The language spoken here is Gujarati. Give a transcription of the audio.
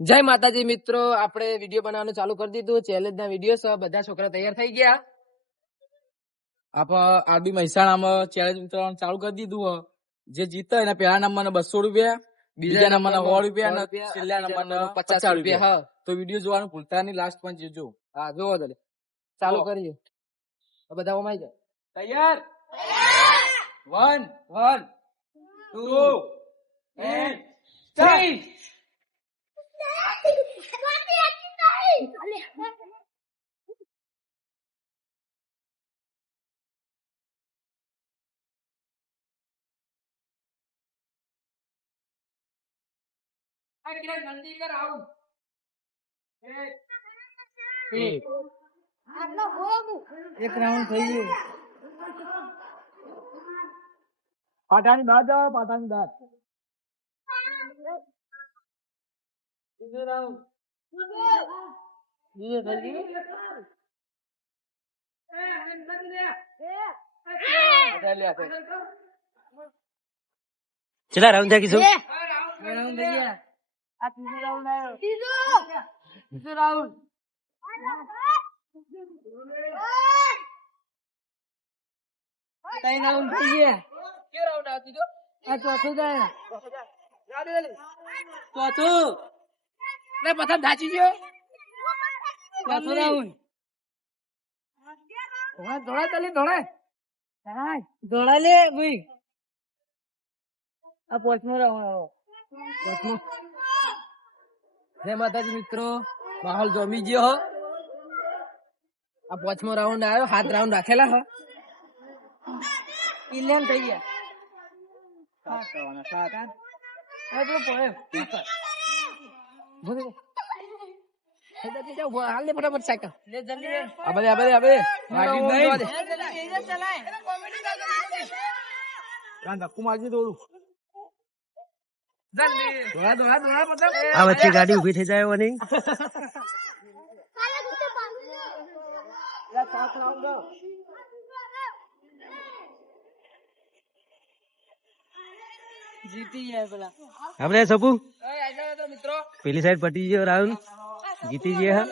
જય માતાજી મિત્રો, આપણે વિડીયો બનાવવાનું ચાલુ કરી દીધું. ચેલેન્જ ના વિડીયો બધા છોકરા તૈયાર થઈ ગયા. આપણે આરબી મહેસાણામાં ચેલેન્જ વિતરણ ચાલુ કરી દીધું. જે જીતે એના પહેલા નંબર 200 રૂપિયા, બીજા નંબર 100 રૂપિયા અને છેલ્લા નંબર 50 રૂપિયા. તો વિડીયો જોવાનું ભૂલતા નહીં, લાસ્ટ પણ જોજો. હા, જોવો તો ચાલુ કરીએ. બધા ઓમાઈ જાય. તૈયાર? 1 2 and 3. એક રાઉન્ડ થઈ ગયું. પાટાની બાદ જાઓ, પાટાની બાદ. બીજો રાઉન્ડ. બીજો થઈ ગયું. કેટલા રાઉન્ડ થાય કીધું? રાઉન્ડ થઈ ગયા. આ ત્રીજો રાઉન્ડ આવ્યો. ત્રીજો રાઉન્ડ. ત્રણ રાઉન્ડ થઈ ગયા. કે રાઉન્ડ આ ત્રીજો? આ ચોથું જાય. ચોથું. લે પ્રથમ ધાચી ગયો. ચોથું રાઉન્ડ. ધોળા ચાલી ધોળા. ધોળા લે ભાઈ. આ પોચમો રાઉન્ડ. જય માતાજી મિત્રો, માહોલ જમી ગયો. આ 5મો રાઉન્ડ આવ્યો. 7 રાઉન્ડ રાખેલા હ. 11 થઈ ગયા. 7 હાલ લે ફટાફટ સાયકલ લે જલ્દી. આબે ધક્કુ મારજી થોડું. આ વચ્ચે ગાડી ઉભી થઈ જાય નહીં. જીતી જાય પેલા આપણે સપુ મિત્રો. પેલી સાઈડ પટી ગયો રાઉન્ડ, જીતી ગયા.